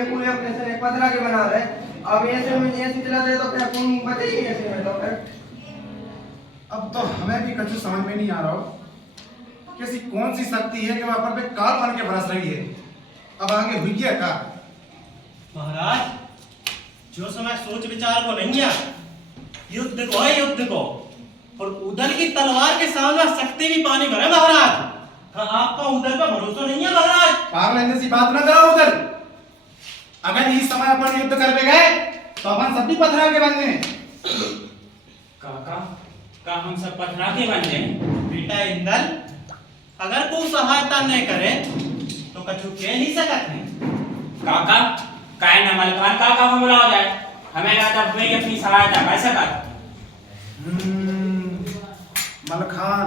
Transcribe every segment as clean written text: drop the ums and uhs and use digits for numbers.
में पूरे अपने से पथरा के बना रहे। अब ऐसे में ऐसे चला दे तो क्या कौन बचेगी ऐसे में तो फिर। अब तो हमें भी कुछ समझ में नहीं आ रहा हो कैसी कौन सी शक्ति है कि वहां पर पे काल बन के बरस रही है। अब आगे हुई है का महाराज, जो समय सोच विचार को नहीं है, युद्ध को है युद्ध को, और उधर की तलवार के सामने शक्ति भी पानी भरे महाराज। हाँ, आपका उधर पर भरोसा नहीं है महाराज। पागल ऐसी बात ना करो उधर। अगर इस समय अपन युद्ध कर गए तो अपन सब भी पथरा के बन गए। काका का हम सब पथरा के बन गए। बेटा इंदल, अगर तू सहायता नहीं करे तो कछु कह नहीं सकत नहीं। काका काय न मलकान काका को बुलाओ जाए, हमें राजा भाई अपनी सहायता कर सकत। मलखान,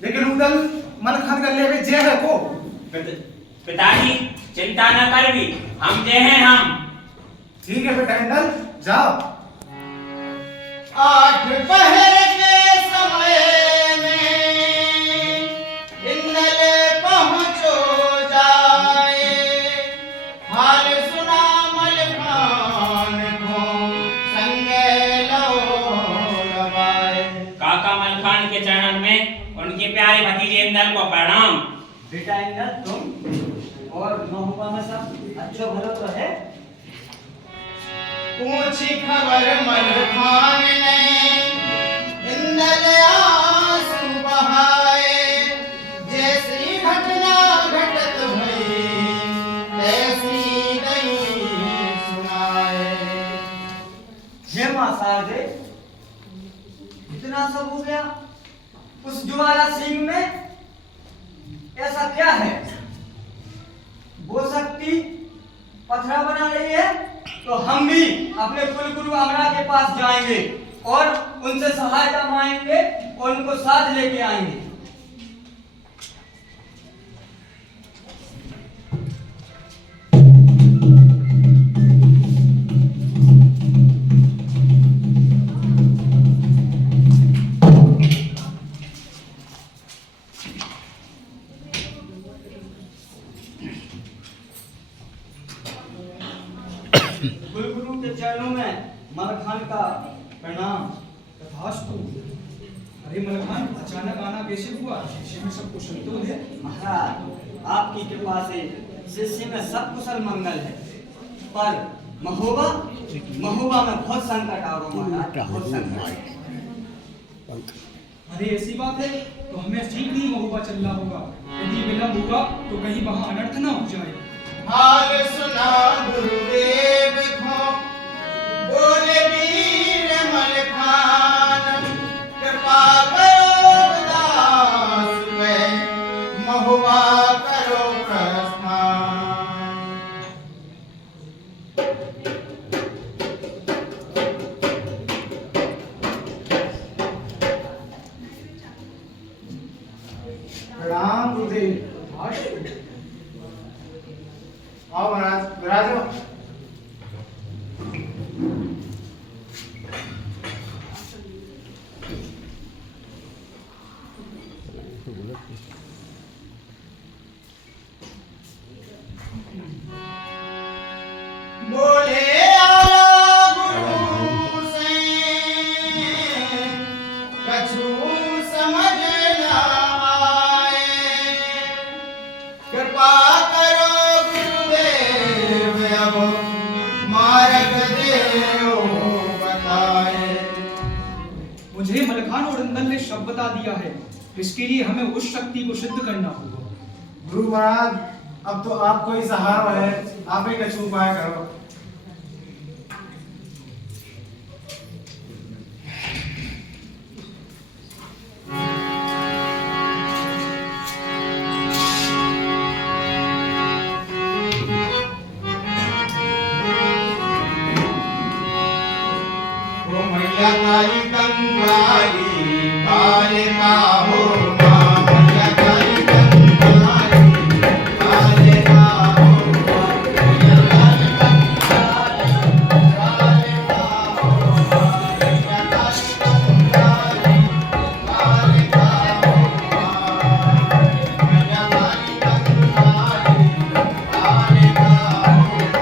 लेकिन उधर मलखान का लेवे जे है को पिताजी चिंता न कर भी, हम जे हैं हम। ठीक है बेटा इंदल जाओ। 8 पहर के समय में इंदल पहुंचो जाए, हाल सुना मलखान को संगे लो लगाए। काका मलखान के चरणन में उनके प्यारे भतीजे इंदल को प्रणाम। बेटा इंदल, तुम और महबूबा में सब अच्छो भलो तो है? पूछी खबर मलखान ने, इंदल आंसू बहाए। जैसी घटना घटत हुई तैसी नहीं सुनाए। ये मां साहब, इतना सब हो गया उस ज्वाला सिंह में? ऐसा क्या है? वो शक्ति पथरा बना रही है तो हम भी अपने कुलगुरु अमरा के पास जाएंगे और उनसे सहायता मांगेंगे और उनको साथ लेके आएंगे। कुलगुरु के चरणों में मलखान का प्रणाम। तथास्तु। अरे मलखान, अचानक आना कैसे हुआ? शिष्य में सब कुशल तो है? महाराज, आपकी कृपा से शिष्य में सब कुशल मंगल है, पर महोबा में बहुत संकट आ रहा महाराज, बहुत संकट। अरे ऐसी बात है तो हमें ठीक नहीं महोबा चलना होगा। यदि विलंब होगा तो कहीं वहां अनर्थ ना हो जाए। हाल सुना गुरुदेव को, बोले वीर मलखान। कृपा करो दास पे, महुआ करो प्रस्थान। प्रणाम गुरुदेव। आओ महाराज, विराजो। बोले आला गुरु से कछु समझ ना आए। कृपा करो गुरुदेव, अब मार्ग देओ बताए। मुझे मलखान और इंदल ने शब्द बता दिया है, इसके लिए हमें उस शक्ति को सिद्ध करना होगा। गुरु महाराज, अब तो आपको ही सहारा है, आप ही कछु उपाय करो। मैया काली कंगाली कालिका हो मां। मैया काली कंगाली कालिका हो मां। मैया काली कंगाली कालिका हो मां। मैया काली कंगाली कालिका हो मां। मैया काली कंगाली कालिका हो मां।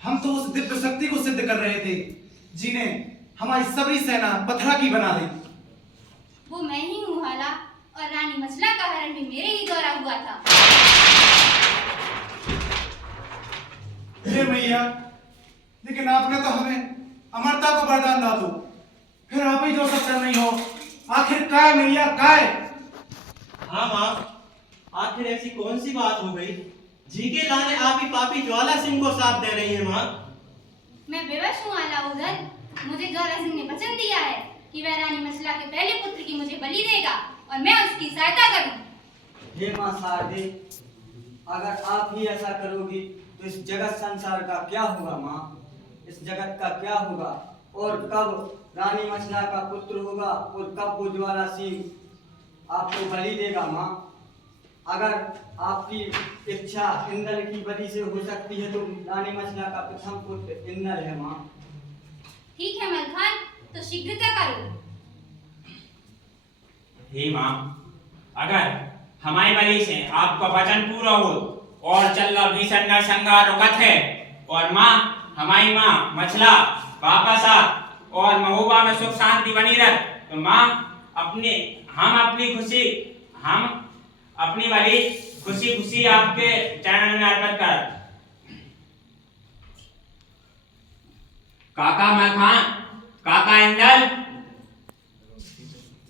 हम तो उस दिव्य शक्ति को सिद्ध कर रहे थे जिन्हें हमारी सबरी सेना पत्थरा की बना दी। वो मैं ही हूँ हाला, और रानी मछला का हरण भी मेरे ही द्वारा हुआ था। हे मैया, लेकिन आपने तो हमें अमरता को वरदान दा दो, फिर आप ही जो सच्चा नहीं हो, आखिर काय मैया काय? हाँ माँ, आखिर ऐसी कौन सी बात हो गई जी के लाने आप ही पापी ज्वाला सिंह को साथ दे रही है माँ? मैं बेवश हूँ आला उदल। मुझे ज्वाला सिंह ने वचन दिया है कि वह रानी मछला के पहले पुत्र की मुझे बलि देगा और मैं उसकी सहायता करूँ। हे माँ शारदे, अगर आप ही ऐसा करोगी तो इस जगत संसार का क्या होगा माँ? इस जगत का क्या होगा? और कब रानी मछला का पुत्र होगा और कब वो ज्वाला सिंह आपको बलि देगा माँ? अगर आपकी इच्छा इंद्र की बलि से हो सकती है तो रानी मछला का प्रथम पुत्र इंद्र है माँ। ठीक है मलखान, तो शीघ्रता करो। हे माँ, अगर हमारी बलि से आपका वचन पूरा हो और चल भीषण नरसंहार रुकत है और माँ हमारी माँ मछला वापस आ और महोबा में सुख शांति बनी रहे, तो माँ हम अपनी बलि खुशी खुशी आपके चरण में अर्पित कर। काका मलखान, काका इंदल,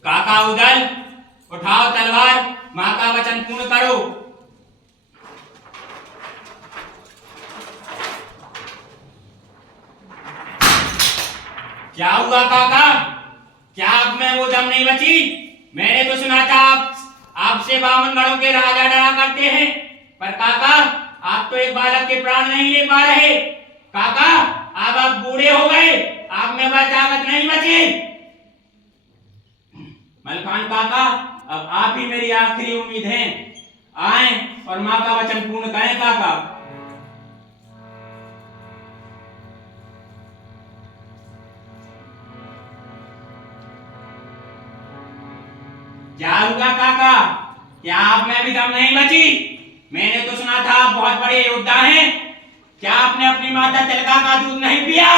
काका उदल, उठाओ तलवार, माँ का वचन पूर्ण करो। क्या हुआ काका? क्या आप में वो दम नहीं बची? मैंने तो सुना था आपसे बामन गढ़ों के राजा डरा करते हैं, पर काका आप तो एक बालक के प्राण नहीं ले पा रहे। काका अब आप बूढ़े हो गए, आप में वह ताकत नहीं बची। मलखान काका, अब आप ही मेरी आखिरी उम्मीद हैं। आए और माँ का वचन पूर्ण करें काका। क्या हुआ काका? क्या आप में भी दम नहीं बची? मैंने तो सुना था आप बहुत बड़े योद्धा हैं। क्या आपने अपनी माता तिलका का दूध नहीं पिया?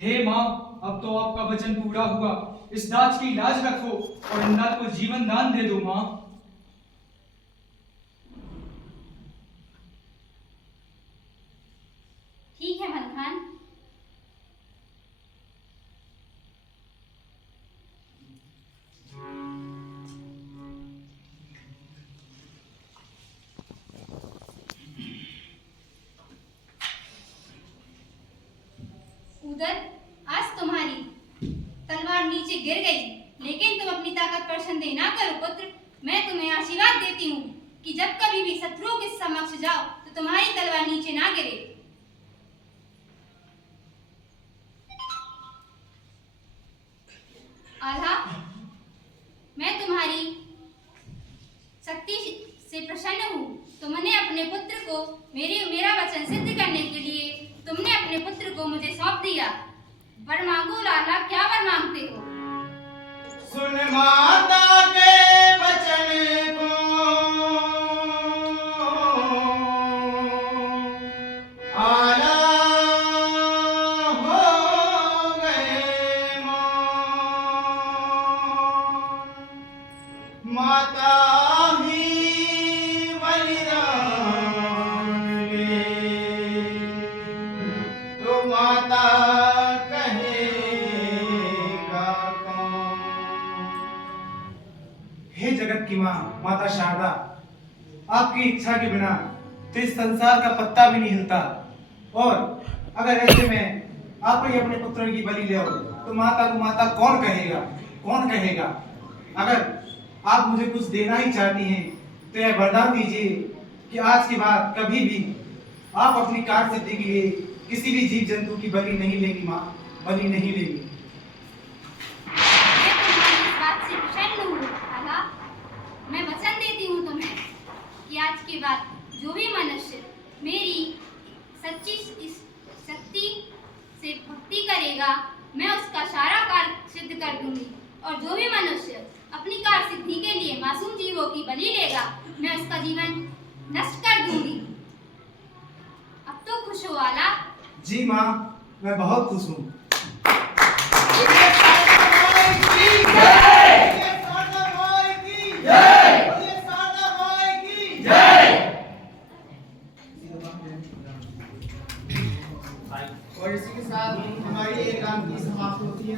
हे माँ, अब तो आपका वचन पूरा हुआ। इस दाज की लाज रखो और इंदाज को जीवन दान दे दो माँ। ठीक है मलखान। उदर, आज तुम्हारी तलवार नीचे गिर गई, लेकिन तुम अपनी ताकत पर संदेह ना करो पुत्र। मैं तुम्हें आशीर्वाद देती हूँ कि जब कभी भी शत्रुओं के समक्ष जाओ तो तुम्हारी तलवार नीचे ना गिरे। आल्हा, मैं तुम्हारी शक्ति से प्रसन्न हूँ। तुमने अपने पुत्र को मेरा वचन सिद्ध करने के लिए तुमने अपने पुत्र को मुझे सौंप दिया। वर मांगो लाला, क्या वर मांगते हो? सुन माता के वचन को, आला हो गए माता ही बलिदान ले, तो माता जगत की माँ माता शारदा, आपकी इच्छा के बिना तो इस संसार का पत्ता भी नहीं हिलता। और अगर ऐसे में आप ही अपने पुत्र की बलि ले तो माता को माता कौन कहेगा? कौन कहेगा? अगर आप मुझे कुछ देना ही चाहती हैं तो यह वरदान दीजिए कि आज के बाद कभी भी आप अपनी कार्य सिद्धि के लिए किसी भी जीव जंतु की बलि नहीं लेंगी माँ, बलि नहीं लेंगी। और जो भी मनुष्य अपनी कार्य सिद्धि के लिए मासूम जीवों की बलि लेगा, मैं उसका जीवन नष्ट कर दूंगी। अब तो खुश हो आला? जी माँ, मैं बहुत खुश हूँ। और इसी के साथ हमारी एकांकी समाप्त होती है।